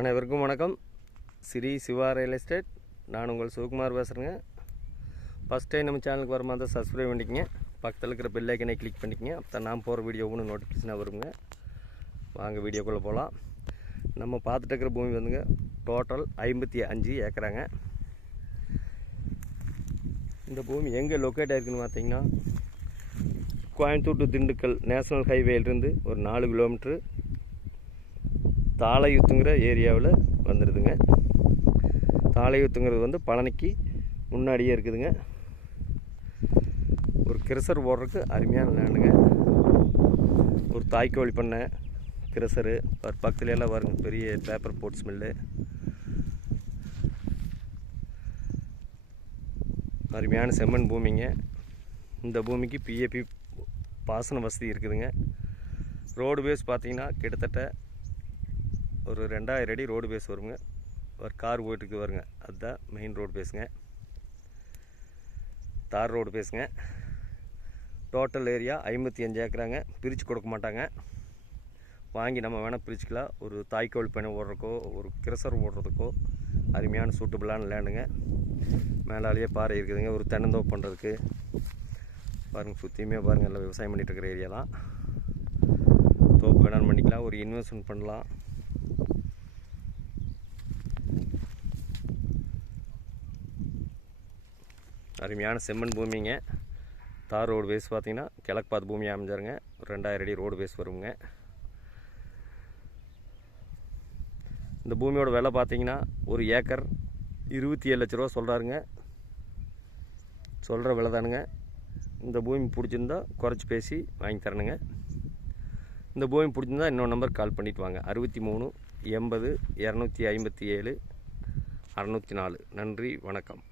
அனைவருக்கும் வணக்கம். Shri Siva real estate. நான் உங்கள் சிவகுமார் பேசுகிறேங்க. ஃபஸ்ட் டைம் நம்ம சேனலுக்கு வர மாதிரி சப்ஸ்கிரைப் பண்ணிக்கங்க. பக்கத்தில் இருக்கிற பெல் ஐக்கனை கிளிக் பண்ணிக்கங்க. அப்போ நான் போகிற வீடியோ ஒன்று நோட்டிஃபிகேஷனாக வருங்க. வாங்க வீடியோக்குள்ளே போகலாம். நம்ம பார்த்துட்டு இருக்கிற பூமி வந்துங்க டோட்டல் 55 ஏக்கராங்க. இந்த பூமி எங்கே லொக்கேட் ஆகிருக்குன்னு பார்த்தீங்கன்னா, கோயம்புத்தூர் டு திண்டுக்கல் நேஷனல் ஹைவேலிருந்து ஒரு 4 கிலோமீட்ரு தாளையுத்துங்கிற ஏரியாவில் வந்துடுதுங்க. தாளையுத்துங்கிறது வந்து பழனிக்கு முன்னாடியே இருக்குதுங்க. ஒரு கிரசர் போடுறதுக்கு அருமையான லேண்டுங்க. ஒரு தாய்க்கோழி பண்ணை கிரசரு பக்கத்துல எல்லாம் வருங்க. பெரிய பேப்பர் போட்ஸ் மில்லு, அருமையான செம்மண் பூமிங்க. இந்த பூமிக்கு பிஏபி பாசன வசதி இருக்குதுங்க. ரோடு பேஸ் பார்த்திங்கன்னா கிட்டத்தட்ட ஒரு 2000 அடி ரோடு பேஸ் வருங்க. ஒரு கார் போயிட்டுருக்கு வருங்க. அதுதான் மெயின் ரோடு பேஸுங்க. தார் ரோடு பேஸுங்க. டோட்டல் ஏரியா 55 ஏக்கராங்க. பிரித்து கொடுக்க மாட்டாங்க. வாங்கி நம்ம வேணால் பிரிச்சுக்கலாம். ஒரு தாய்க்கோழி பண்ணை ஓடுறதுக்கோ ஒரு கிரசர் ஓடுறதுக்கோ அருமையான சூட்டபிளான லேண்டுங்க. மேலாலேயே பாறை இருக்குதுங்க. ஒரு தென்னந்தோப்பு பண்ணுறதுக்கு பாருங்கள். சுற்றியுமே பாருங்கள், எல்லாம் விவசாயம் பண்ணிகிட்டு இருக்கிற ஏரியா தான். தோப்பு வேணாலும் பண்ணிக்கலாம். ஒரு இன்வெஸ்ட்மெண்ட் பண்ணலாம். அருமையான செம்மண் பூமிங்க. தார் ரோடு பேஸ் பார்த்திங்கன்னா கிழக்கு பார்த்து பூமி அமைஞ்சாருங்க. ஒரு 2000 அடி ரோடு பேஸ் வருங்க. இந்த பூமியோட விலை பார்த்திங்கன்னா ஒரு ஏக்கர் 27 லட்ச ரூபா சொல்கிறாருங்க. சொல்கிற விலை தானுங்க. இந்த பூமி பிடிச்சிருந்தா குறைச்சி பேசி வாங்கி தரணுங்க. இந்த பூமி பிடிச்சிருந்தா இன்னொரு நம்பருக்கு கால் பண்ணிவிட்டு வாங்க. 63 80 257 604. நன்றி, வணக்கம்.